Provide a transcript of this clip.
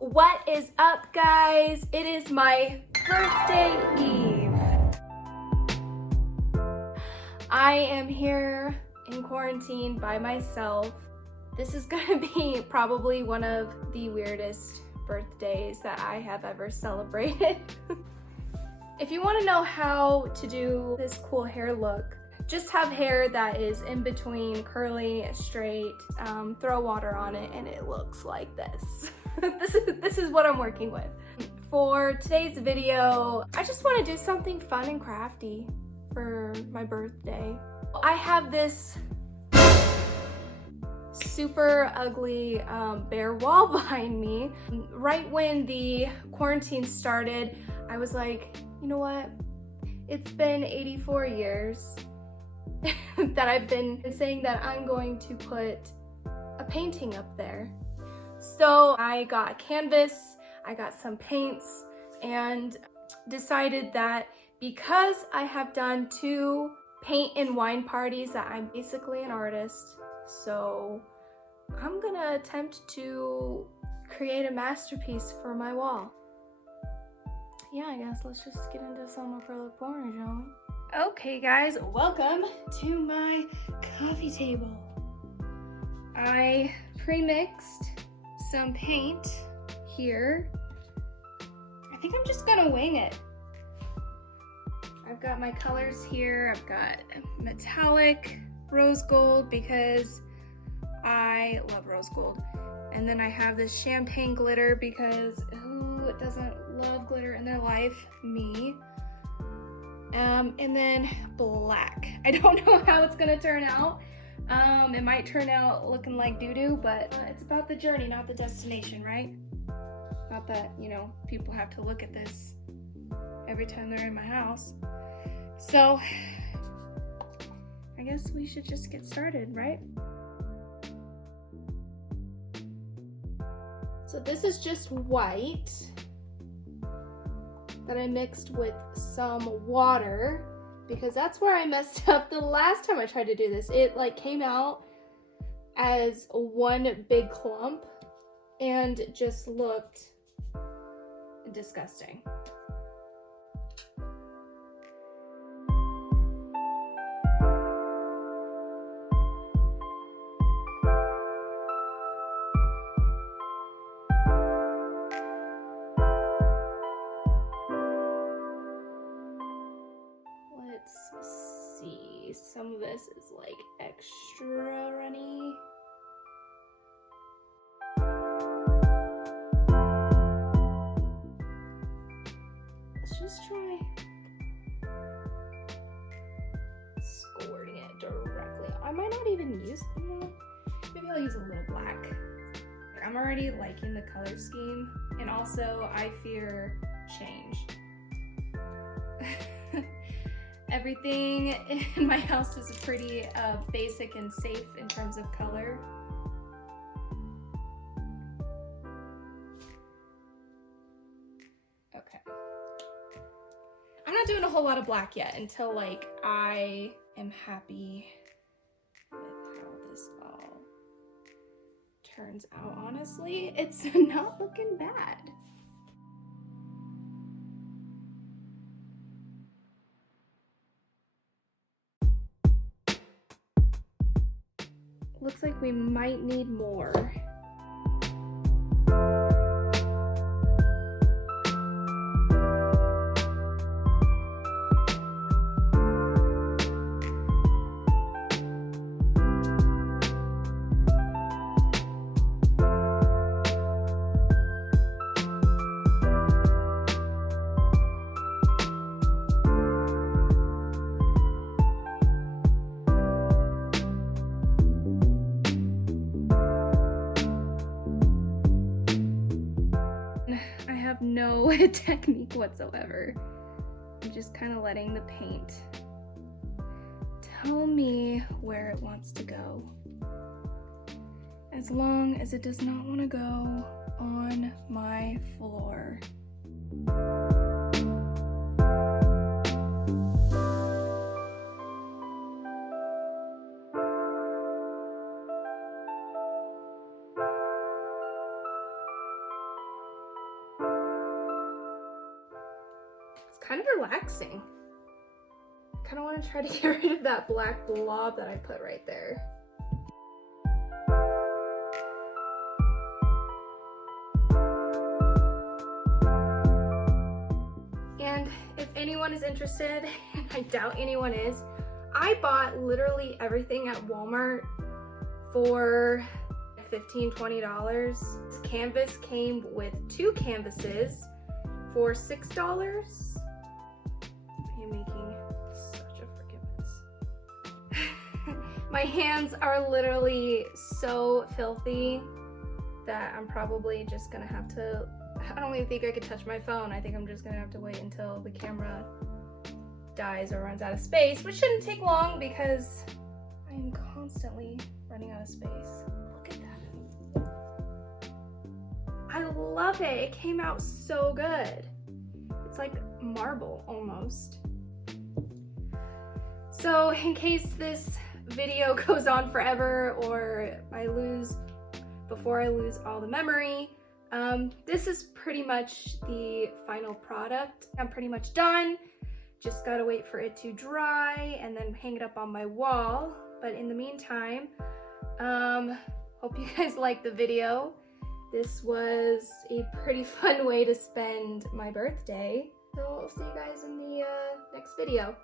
What is up, guys? It is my birthday eve. I am here in quarantine by myself. This is gonna be probably one of the weirdest birthdays that I have ever celebrated. If you want to know how to do this cool hair look, just have hair that is in between curly, straight, throw water on it, and it looks like this. This is what I'm working with. For today's video, I just want to do something fun and crafty for my birthday. I have this super ugly bare wall behind me. Right when the quarantine started, I was like, you know what? It's been 84 years that I've been saying that I'm going to put a painting up there. So I got a canvas, I got some paints, and decided that because I have done 2 paint and wine parties that I'm basically an artist, so I'm gonna attempt to create a masterpiece for my wall. Yeah, I guess let's just get into some acrylic pouring, shall we? Okay guys, welcome to my coffee table. I pre-mixed some paint here. I think I'm just gonna wing it. I've got my colors here. I've got metallic rose gold because I love rose gold. And then I have this champagne glitter because who doesn't love glitter in their life? Me. And then black. I don't know how it's gonna turn out. It might turn out looking like doo-doo, but it's about the journey, not the destination, right? Not that, you know, people have to look at this every time they're in my house. So, I guess we should just get started, right? So this is just white that I mixed with some water because that's where I messed up the last time I tried to do this. It like came out as one big clump and just looked disgusting. Let's see, some of this is like extra runny. Let's just try squirting it directly. I might not even use them. Maybe I'll use a little black. I'm already liking the color scheme, and also I fear change. Everything in my house is pretty basic and safe in terms of color. Okay. I'm not doing a whole lot of black yet until like I am happy with how this all turns out. Honestly, it's not looking bad. Looks like we might need more. I have no technique whatsoever. I'm just kind of letting the paint tell me where it wants to go. As long as it does not want to go on my floor. It's kind of relaxing. I kind of want to try to get rid of that black blob that I put right there. And if anyone is interested, and I doubt anyone is, I bought literally everything at Walmart for $15, $20. This canvas came with 2 canvases for $6. I am making such a freaking mess. My hands are literally so filthy that I'm probably just gonna have to, I don't even think I could touch my phone. I think I'm just gonna have to wait until the camera dies or runs out of space, which shouldn't take long because I am constantly running out of space. Look at that. I love it. It came out so good. It's like marble almost. So in case this video goes on forever or before I lose all the memory, this is pretty much the final product. I'm pretty much done. Just gotta wait for it to dry and then hang it up on my wall. But in the meantime, hope you guys liked the video. This was a pretty fun way to spend my birthday. So I'll see you guys in the next video.